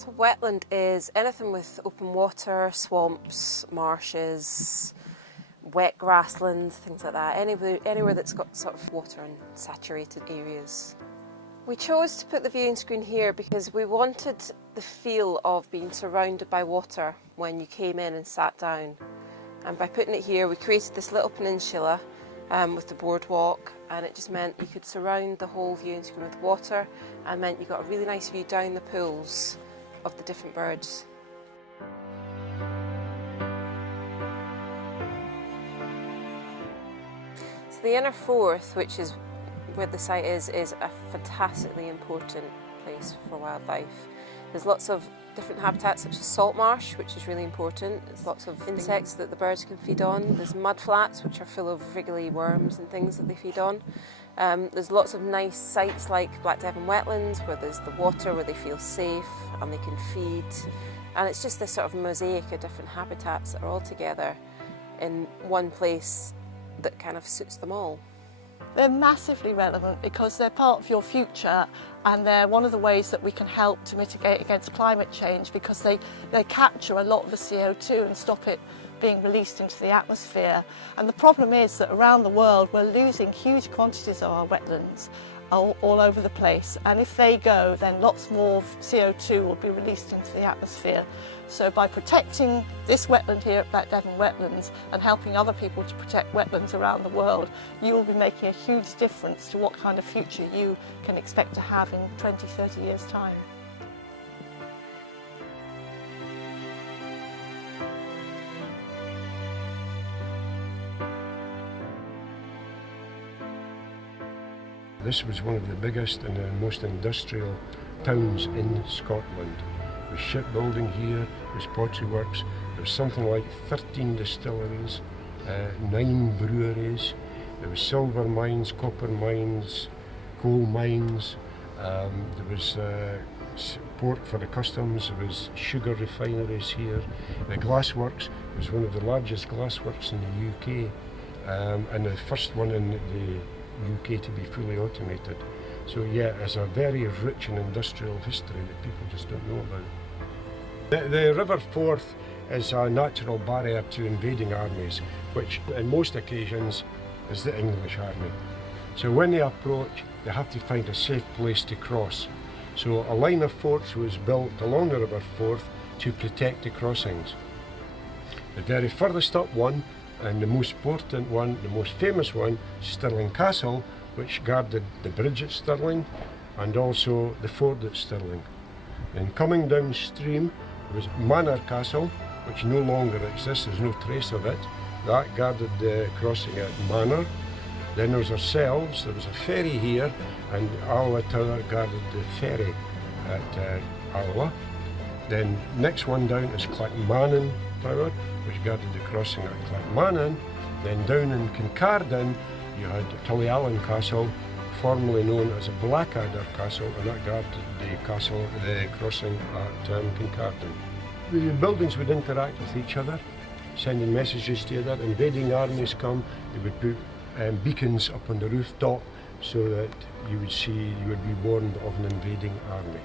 So wetland is anything with open water, swamps, marshes, wet grasslands, things like that. Anywhere that's got sort of water and saturated areas. We chose to put the viewing screen here because we wanted the feel of being surrounded by water when you came in and sat down. And by putting it here, we created this little peninsula with the boardwalk, and it just meant you could surround the whole viewing screen with water, and meant you got a really nice view down the pools of the different birds. So the inner Forth, which is where the site is a fantastically important place for wildlife. There's lots of different habitats such as salt marsh, which is really important. There's lots of insects that the birds can feed on. There's mud flats, which are full of wriggly worms and things that they feed on. There's lots of nice sites like Black Devon Wetlands, where there's the water, where they feel safe and they can feed. And it's just this sort of mosaic of different habitats that are all together in one place that kind of suits them all. They're massively relevant because they're part of your future, and they're one of the ways that we can help to mitigate against climate change, because they capture a lot of the CO2 and stop it being released into the atmosphere. And the problem is that around the world we're losing huge quantities of our wetlands all over the place, and if they go, then lots more CO2 will be released into the atmosphere. So by protecting this wetland here at Black Devon Wetlands and helping other people to protect wetlands around the world, you will be making a huge difference to what kind of future you can expect to have in 20, 30 years' time. This was one of the biggest and the most industrial towns in Scotland. There was shipbuilding here, there was pottery works, there was something like 13 distilleries, 9 breweries, there was silver mines, copper mines, coal mines, there was port for the customs, there was sugar refineries here. The glassworks was one of the largest glassworks in the UK, and the first one in the UK to be fully automated. So yeah, it's a very rich and industrial history that people just don't know about. The River Forth is a natural barrier to invading armies, which in most occasions is the English army. So when they approach, they have to find a safe place to cross. So a line of forts was built along the River Forth to protect the crossings. The very furthest up one, and the most important one, the most famous one, Stirling Castle, which guarded the bridge at Stirling and also the fort at Stirling. And coming downstream was Manor Castle, which no longer exists, there's no trace of it. That guarded the crossing at Manor. Then there was ourselves, there was a ferry here, and Alloa Tower guarded the ferry at Alloa. Then next one down is Clackmannan Tower, which guarded the crossing at Clackmannan. Then down in Kincardine you had Tullyallen Castle, formerly known as Blackadder Castle, and that guarded the crossing at Kincardine. The buildings would interact with each other, sending messages to each other. Invading armies come, they would put beacons up on the rooftop so that you would be warned of an invading army.